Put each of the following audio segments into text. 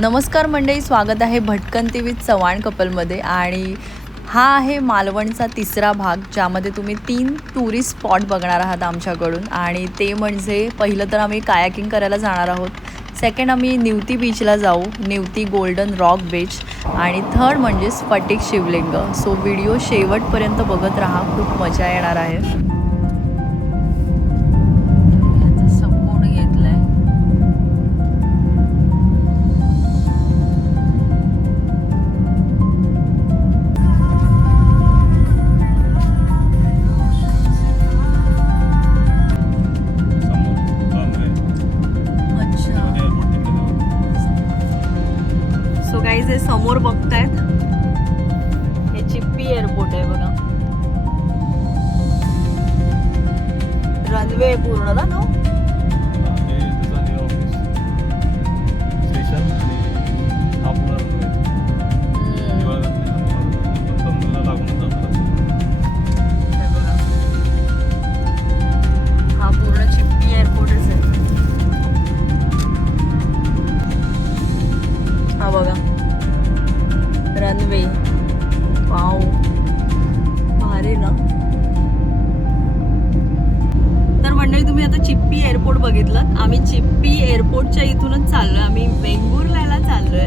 नमस्कार मंडळी, स्वागत आहे भटकंती विथ चव्हाण कपलमध्ये. आणि हा आहे मालवणचा तिसरा भाग, ज्यामध्ये तुम्ही 3 टुरिस्ट स्पॉट बघणार आहात आमच्याकडून. आणि ते म्हणजे पहिलं तर आम्ही कायाकिंग करायला जाणार आहोत, सेकंड आम्ही निवती बीचला जाऊ, निवती गोल्डन रॉक बीच, आणि थर्ड म्हणजे स्फटिक शिवलिंग. सो व्हिडिओ शेवटपर्यंत बघत राहा, खूप मजा येणार आहे. हे समोर बघतायत, हे चिप्पी एअरपोर्ट आहे बघा. रनवे पूर्ण ना तो. हा पूर्ण चिप्पी एअरपोर्टच आहे. हा बघा रनवे. वाव, भारी ना. तर मंडळी, तुम्ही आता चिप्पी एअरपोर्ट बघितलं. आम्ही चिप्पी एअरपोर्टच्या इथूनच चाललोय. आम्ही वेंगुर्ल्याला चाललोय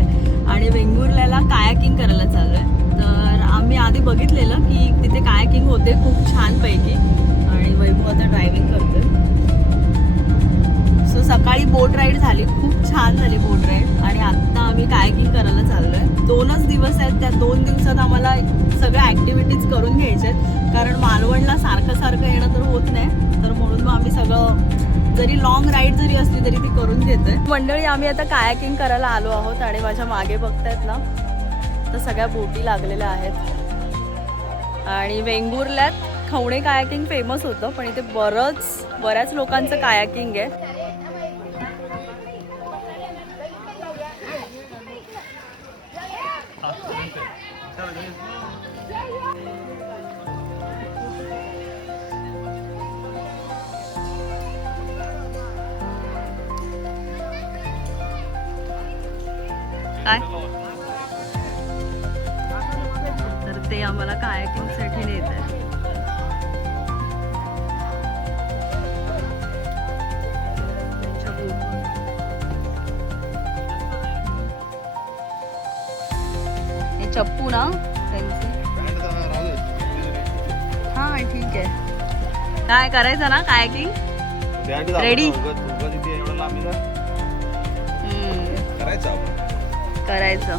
आणि वेंगुर्ल्याला कायाकिंग करायला चाललोय. तर आम्ही आधी बघितलेलं की तिथे कायाकिंग होते खूप छान पैकी, आणि वैभव आता ड्रायव्हिंग करतोय. सो सकाळी बोट राईड झाली, खूप छान झाली बोट राईड. आणि आत्ता आम्ही कायाकिंग करायला चाललोय. 2च दिवस आहेत, त्या 2 दिवसात आम्हाला सगळ्या ॲक्टिव्हिटीज करून घ्यायच्या आहेत, कारण मालवणला सारखं येणं तर होत नाही. तर म्हणून मग आम्ही सगळं, जरी लॉंग राईड जरी असली तरी ती करून घेतोय. मंडळी, आम्ही आता कायाकिंग करायला आलो आहोत, आणि माझ्या मागे बघतायत ना, तर सगळ्या बोटी लागलेल्या आहेत. आणि वेंगुर्ल्यात खवणे कायाकिंग फेमस होतं, पण इथे बऱ्याच लोकांचं कायाकिंग आहे. काय तर ते आम्हाला कायाकिंग साठी नेत आहे. हे चप्पू ना त्यांचे. हा ठीक आहे. काय करायचं ना कायाकिंग? रेडी करायचं.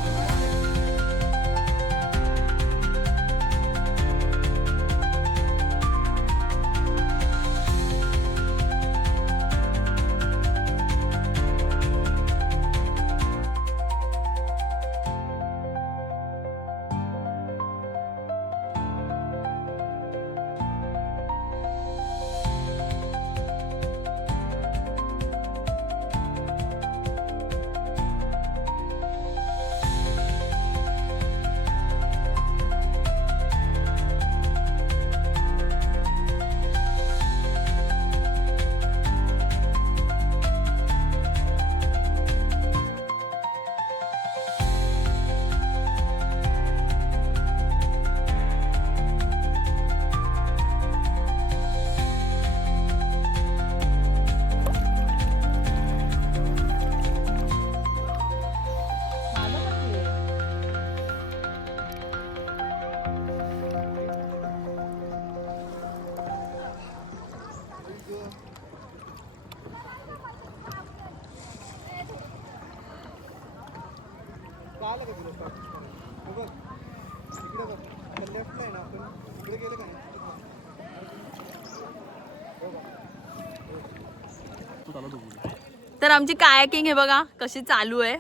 तर आमची कायाकिंग हे बघा कशी चालू आहे.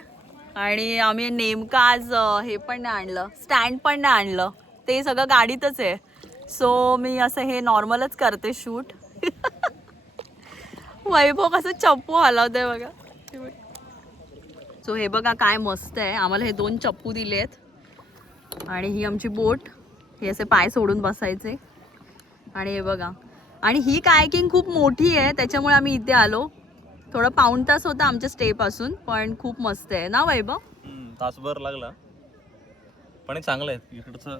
आणि आम्ही नेमकं आज हे पण नाही आणलं, स्टँड पण नाही आणलं, ते सगळं गाडीतच आहे. सो मी असं हे नॉर्मलच करते शूट. वैभव कसं चप्पू हलवतंय बघा. सो हे बघा काय मस्त आहे. आम्हाला हे 2 चप्पू दिले आहेत, आणि ही आमची बोट. हे असे पाय सोडून बसायचे. आणि हे बघा, आणि ही कायाकिंग खूप मोठी आहे, त्याच्यामुळे आम्ही इथे आलो. थोडं पाऊण तास होता आमच्या स्टे पासून, पण खूप मस्त आहे ना वैभव. तासभर लागला पण चांगलं आहे इकडचं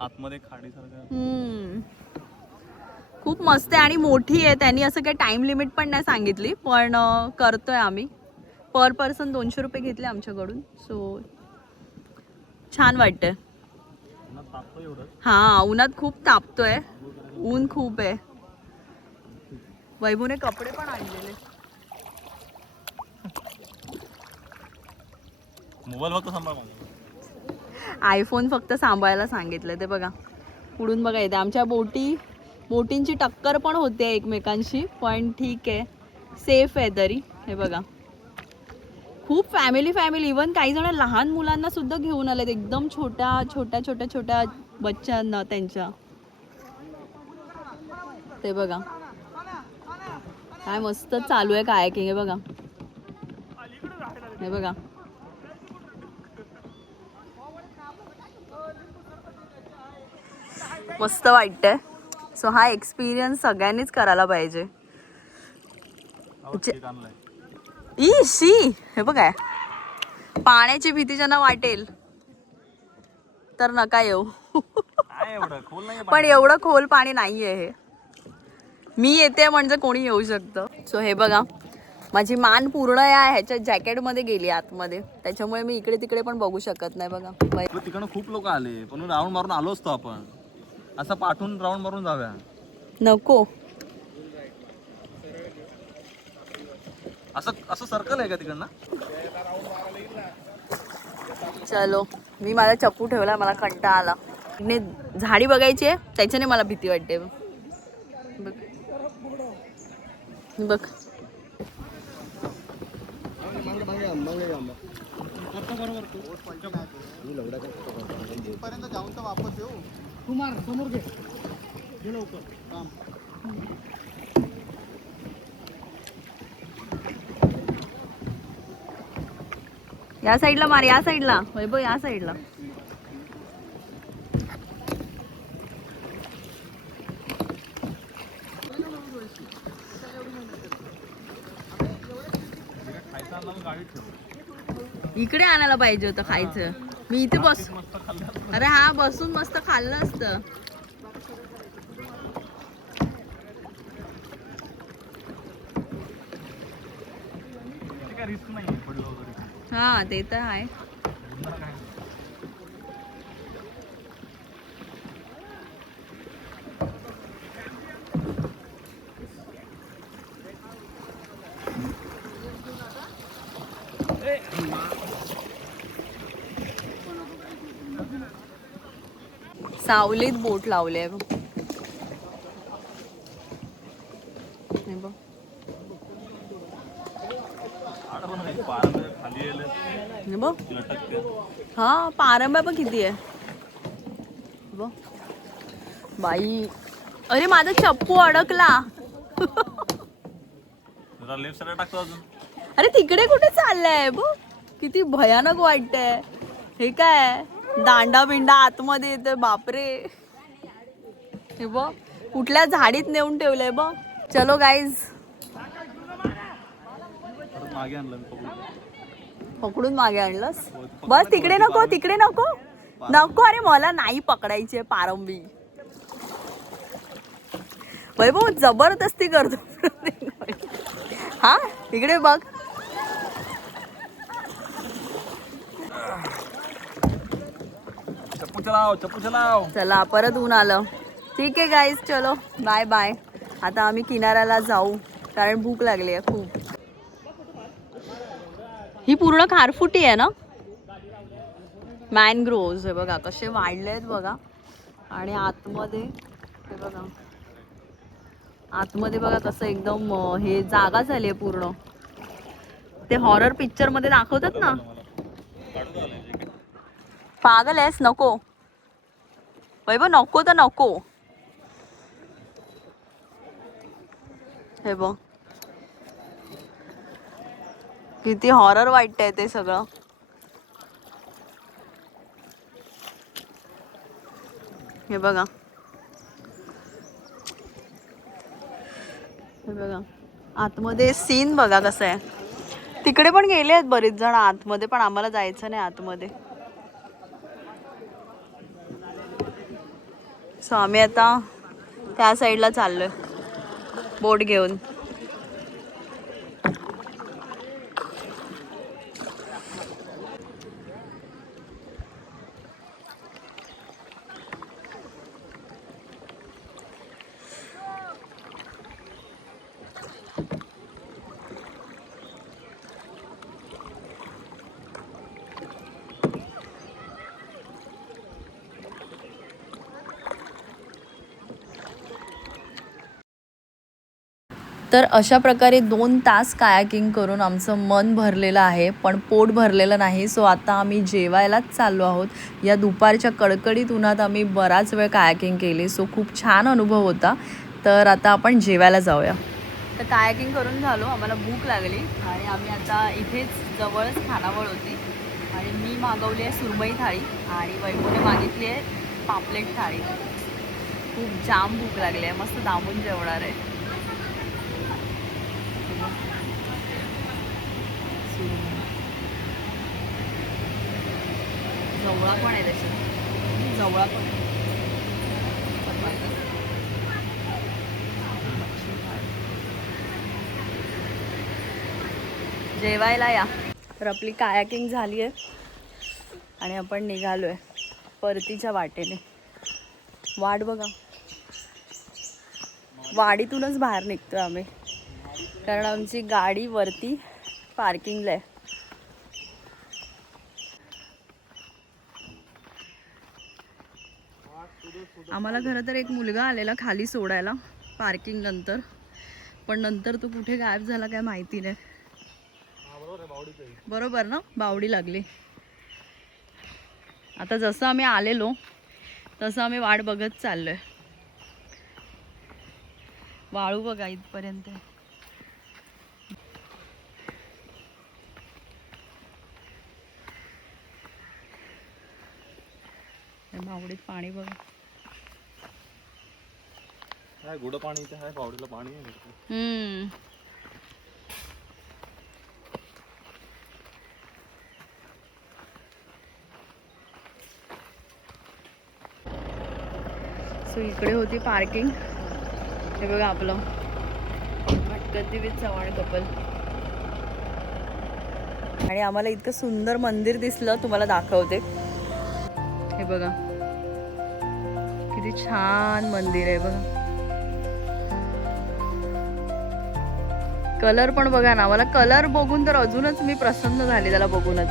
आतमध्ये खाडीसारखं. खूप मस्त आहे आणि मोठी आहे. त्यांनी असं काही टाइम लिमिट पण नाही सांगितली, पण करतोय आम्ही. पर पर्सन 200 रुपये घेतले आमच्याकडून. सो छान वाटतंय. हा उन्हात खूप तापतोय, ऊन खूप आहे. वैभवने कपडे पण आणलेले. मोबाईल फक्त सांभाळ. आयफोन फक्त सांभाळायला सांगितलं. ते बघा पुढून बघा येते आमच्या बोटींची टक्कर पण होते एकमेकांशी, पण ठीक आहे, सेफ आहे तरी. हे बघा खूप फॅमिली इवन काही जण लहान मुलांना सुद्धा घेऊन आलेत, एकदम छोट्या बच्चांना त्यांच्या. ते बघा काय मस्त चालू आहे कायाकिंग. हे बघा, हे बघा मस्त वाटतंय. सो हा एक्सपिरियन्स सगळ्यांनीच करायला पाहिजे. शी हे बघा, पाण्याची भीती ज्यांना वाटेल तर नका येऊ. पण एवढं खोल पाणी नाहीये हे. मी येते म्हणजे कोणी येऊ शकतं. सो हे बघा माझी मान पूर्ण ह्याच्या जॅकेटमध्ये गेली आतमध्ये, त्याच्यामुळे मी इकडे तिकडे पण बघू शकत नाही. बघा तिकडनं खूप लोक आले, पण राऊंड मारून आलो असतो आपण. असं पाठवून राऊंड मारून जाऊया. नको, असं सर्कल आहे का तिकडनं. चलो मी माझा चप्पू ठेवला, मला कंटाळा आला. झाडी बघायची आहे, त्याच्याने मला भीती वाटते. बघ बघ या साईडला मार, या साईडला वैभव, या साईडला. इकडे आणायला पाहिजे होतं खायचं. मी इथे बस, अरे हा बसून मस्त खाल्लं असतं. हा ते तर आहे. सावलीत बोट लावले बघ. हा पारंब्या पण किती आहे बघ बाई. अरे माझा चप्पू अडकला. लेफ्ट साईड टाकतो अजून. अरे तिकडे कुठे चाललंय बघ, किती भयानक वाटतंय. हे काय दांडा बिंडा आतमध्ये येतोय, बापरे. हे बघ कुठल्या झाडीत नेऊन ठेवलंय बघ. चलो गाईज, मागे आणलं पकडून मागे आणलंस. बस तिकडे नको, तिकडे नको, नको. अरे मला नाही पकडायची पारंबी. वैभव जबरदस्ती करतो. हा इकडे बघ. चप्पू चलाव. चला परत ऊन आलं. ठीक आहे गाईज, चलो बाय बाय. आता आम्ही किनाऱ्याला जाऊ, कारण भूक लागली आहे खूप. ही पूर्ण खारफुटी आहे ना, मॅनग्रोव्ज. हे बघा कसे वाढले आहेत बघा. आणि आतमध्ये हे बघा, आतमध्ये बघा कसं एकदम हे जागा झाली आहे पूर्ण. ते हॉरर पिक्चर मध्ये दाखवतात ना. पागल आहेस, नको वैभव, नको तर नको. हे बघ किती हॉरर वाटतंय ते सगळं. हे बघा, हे बघा आतमध्ये सीन बघा कसं आहे. तिकडे पण गेले आहेत बरेच जण आतमध्ये, पण आम्हाला जायचं नाही आतमध्ये. सो आम्ही आता त्या साईडला चाललोय बोट घेऊन. तर अशा प्रकारे 2 तास कायाकिंग करून आमचं मन भरलेलं आहे, पण पोट भरलेलं नाही. सो आता आम्ही जेवायलाच चाललो आहोत. या दुपारच्या कडकडीत उन्हात आम्ही बराच वेळ कायाकिंग केली. सो खूप छान अनुभव होता. तर आता आपण जेवायला जाऊया. तर कायाकिंग करून झालो, आम्हाला भूक लागली आणि आम्ही आता इथेच जवळच खानावळ होती आणि मी मागवली आहे सुरमई थाळी आणि वैभवने मागितली आहे पापलेट थाळी. खूप जाम भूक लागली आहे, मस्त दाबून जेवणार आहे. जवळा पण आहे त्याच्यात, जवळा पण आहे. जेवायला या. तर आपली कायाकिंग झाली आहे आणि आपण निघालो आहे परतीच्या वाटेने. वाट बघा, वाडीतूनच बाहेर निघतोय आम्ही, कारण आमची गाडी वरती पार्किंगला आहे. आम्हाला खरं तर एक मुलगा आलेला खाली सोडायला पार्किंग नंतर, पण नंतर तो कुठे गायब झाला काय माहिती नाही. बरोबर ना, बावडी लागली. आता जसं आम्ही आलेलो तसं आम्ही वाट बघत चाललोय. वाळू बघा इथपर्यंत. बावडीत पाणी बघा. काय गोड पाणी इथे आहे, बावडीला पाणी आहे. सो इकडे होती पार्किंग. हे बघा आपलं भटकंती विथ चव्हाण कपल. आणि आम्हाला इतकं सुंदर मंदिर दिसलं, तुम्हाला दाखवते. हे बघा किती छान मंदिर आहे बघा. कलर पण बघा ना, मला कलर बघून तर अजूनच मी प्रसन्न झाले त्याला बघूनच.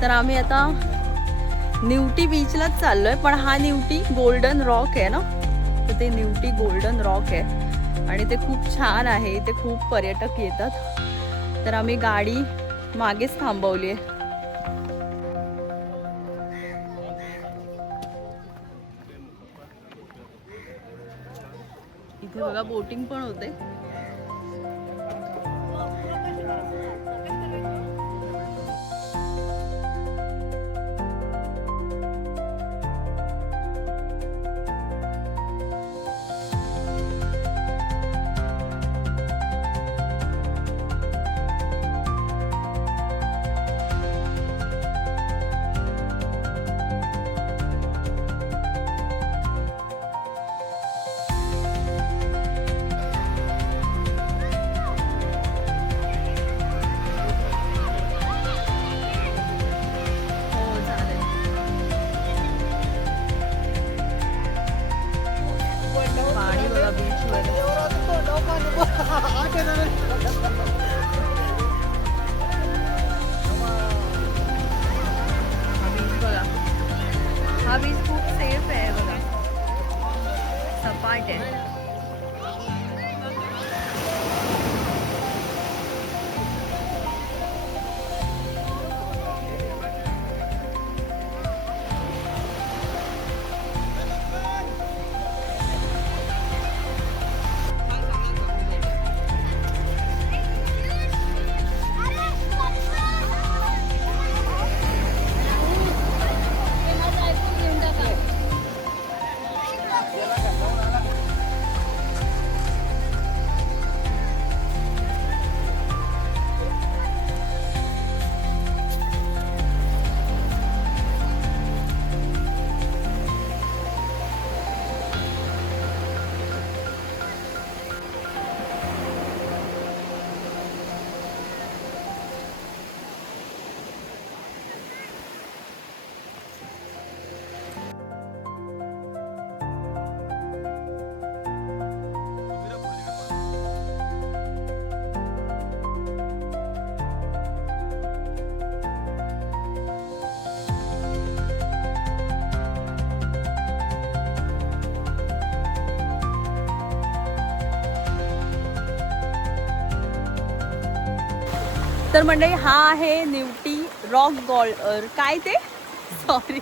तर आम्ही आता निवटी बीचलाच चाललोय, पण हा निवटी गोल्डन रॉक आहे ना, तर ते निवटी गोल्डन रॉक आहे आणि ते खूप छान आहे. इथे खूप पर्यटक येतात. तर आम्ही गाडी मागेच थांबवली आहे. इथे बघा बोटिंग पण होते. तर मंडळी हा आहे निवटी रॉक काय ते सॉरी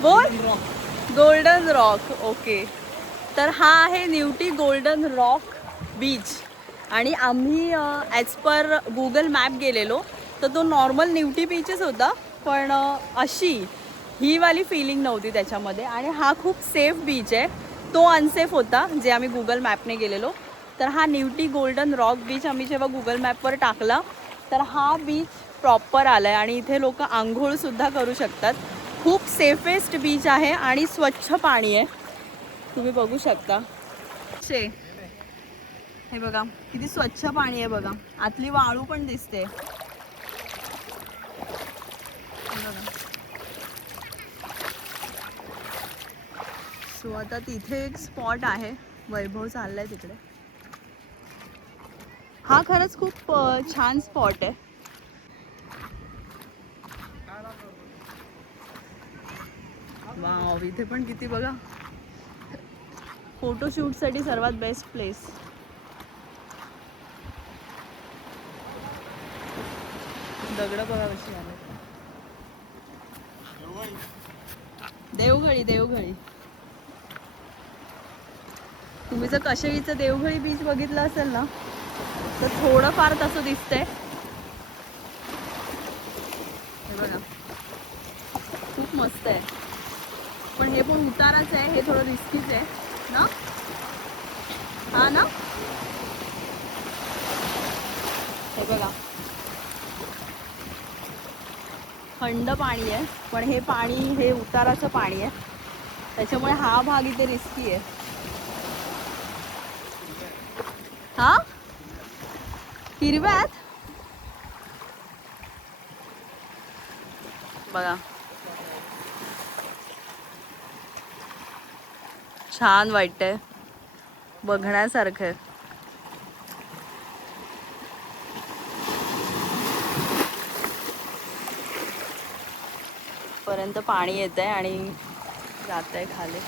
बोल गोल्डन रॉक. ओके, तर हा आहे निवटी गोल्डन रॉक बीच. आणि आम्ही ॲज पर गुगल मॅप गेलेलो तर तो नॉर्मल निवटी बीचच होता, पण अशी ही वाली फिलिंग नव्हती त्याच्यामध्ये. आणि हा खूप सेफ बीच आहे, तो अनसेफ होता जे आम्ही गुगल मॅपने गेलेलो. तर हा निवटी गोल्डन रॉक बीच आम्ही जेव्हा गुगल मॅपवर टाकला तर हा बीच प्रॉपर आला आहे आणि इथे लोक आंघोळसुद्धा करू शकतात. खूप सेफेस्ट बीच आहे आणि स्वच्छ पाणी आहे, तुम्ही बघू शकता. हे बघा किती स्वच्छ पाणी आहे बघा, आतली वाळू पण दिसते. सो आता तिथे एक स्पॉट आहे, वैभव चाललाय तिकडे. हा खरंच खूप छान स्पॉट आहे. वाव, इथे पण किती बघा, फोटोशूटसाठी सर्वात बेस्ट प्लेस. दगड बघा कशी आले. देवघळी देवघळी. तुम्ही जर कशेळीचं देवघळी बीच बघितलं असेल ना तर थोडंफार तसं दिसतंय. हे बघा खूप मस्त आहे, पण हे पण उताराच आहे, हे थोडं रिस्कीच आहे ना. हा ना, हे बघा थंड पाणी आहे, पण हे पाणी हे उताराचं पाणी आहे, त्याच्यामुळे हा भाग इथे रिस्की आहे. हा हिरव्यात बघा छान वाटतंय, बघण्यासारखं आहे. पर्यंत पाणी येत आहे आणि जात आहे खाली.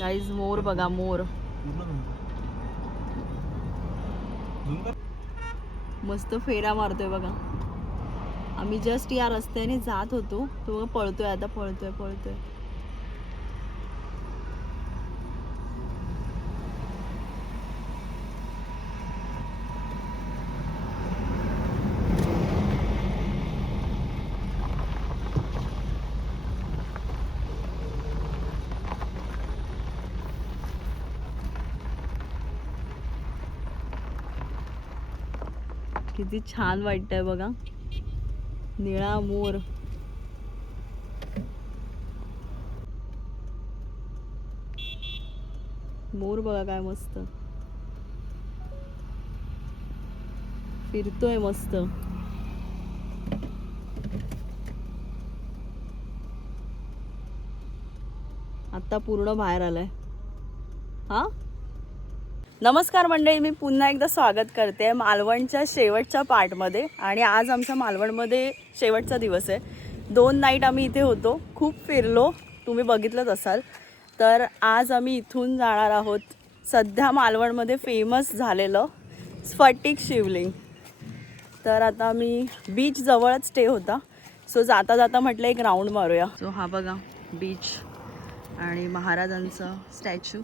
गाईज मोर बघा, मोर मस्त फेरा मारतोय बघा. आम्ही जस्ट या रस्त्याने जात होतो तो पळतोय, आता पळतोय पळतोय. किती छान वाटतंय बघा, निळा मोर. मोर बघा काय मस्त फिरतोय मस्त. आता पूर्ण बाहेर आलाय. हा नमस्कार मंडळी, मी पुन्हा एकदा स्वागत करते मालवणच्या शेवटच्या पार्टमध्ये. आणि आज आमच्या मालवणमध्ये शेवटचा दिवस आहे. 2 नाईट आम्ही इथे होतो, खूप फिरलो, तुम्ही बघितलंच असाल. तर आज आम्ही इथून जाणार आहोत सध्या मालवणमध्ये फेमस झालेलं स्फटिक शिवलिंग. तर आता मी बीच जवळच स्टे होता, सो जाता जाता म्हटलं एक राऊंड मारूया. सो हा बघा बीच आणि महाराजांचं स्टॅच्यू.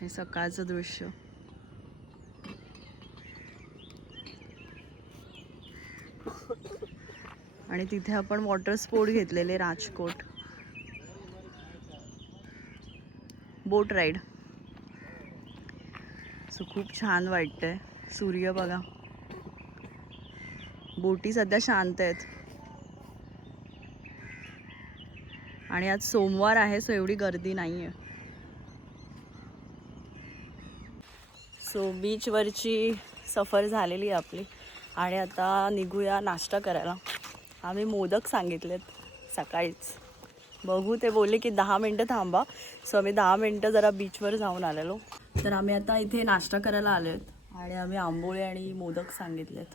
हे सकाळचं दृश्य. आणि तिथे आपण वॉटर स्पोर्ट घेतलेले राजकोट बोट राईड. सो खूप छान वाटतंय. सूर्य बघा, बोटी सध्या शांत आहेत. आणि आज सोमवार आहे, सो एवढी गर्दी नाही आहे. सो बीचवरची सफर झालेली आहे आपली. आणि आता निघूया नाश्ता करायला. आम्ही मोदक सांगितलेत सकाळीच. बघू, ते बोलले की 10 मिनटं थांबा. सो आम्ही 10 मिनटं जरा बीचवर जाऊन आलेलो. तर आम्ही आता इथे नाश्ता करायला आलो आहेत. आणि आम्ही आंबोळे आणि मोदक सांगितलेत.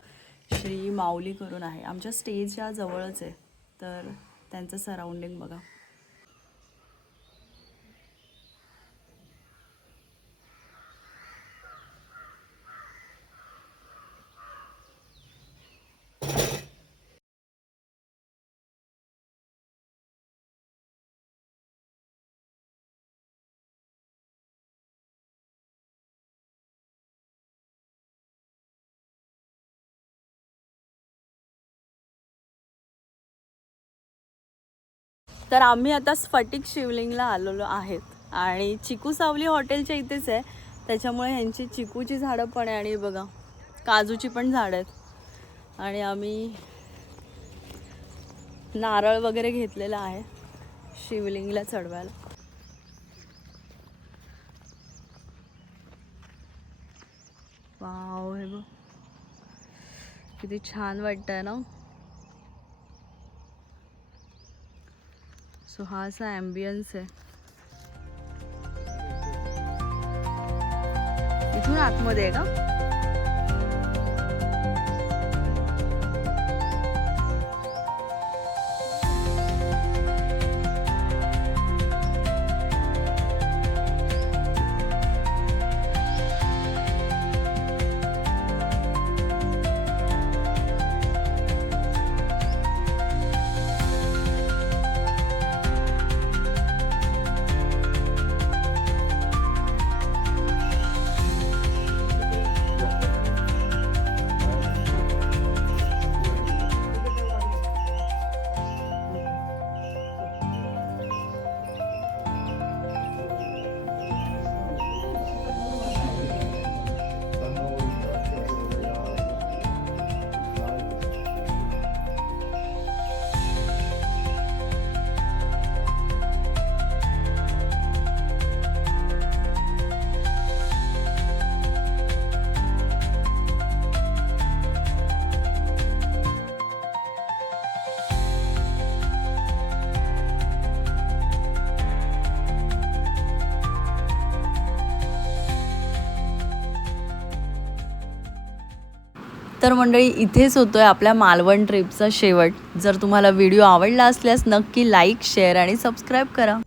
श्री माऊली करून आहे, आमच्या स्टेजच्या जवळच आहे. तर त्यांचं सराउंडिंग बघा. तर आम्ही आता स्फटिक शिवलिंगला आलेलो आहेत. आणि चिकू सावली हॉटेलच्या इथेच आहे, त्याच्यामुळे ह्यांची चिकूची झाडं पण आहे. आणि बघा काजूची पण झाडं आहेत. आणि आम्ही नारळ वगैरे घेतलेला आहे शिवलिंगला चढवायला. वाव, हे बघ किती छान वाटतंय ना. सो हा असा ॲम्बियन्स आहे. इथून आतमध्ये आहे का? तर मंडळी, इथेच होतोय आपल्या मालवण ट्रिपचा शेवट. जर तुम्हाला व्हिडिओ आवडला असल्यास नक्की लाईक, शेअर आणि सबस्क्राईब करा.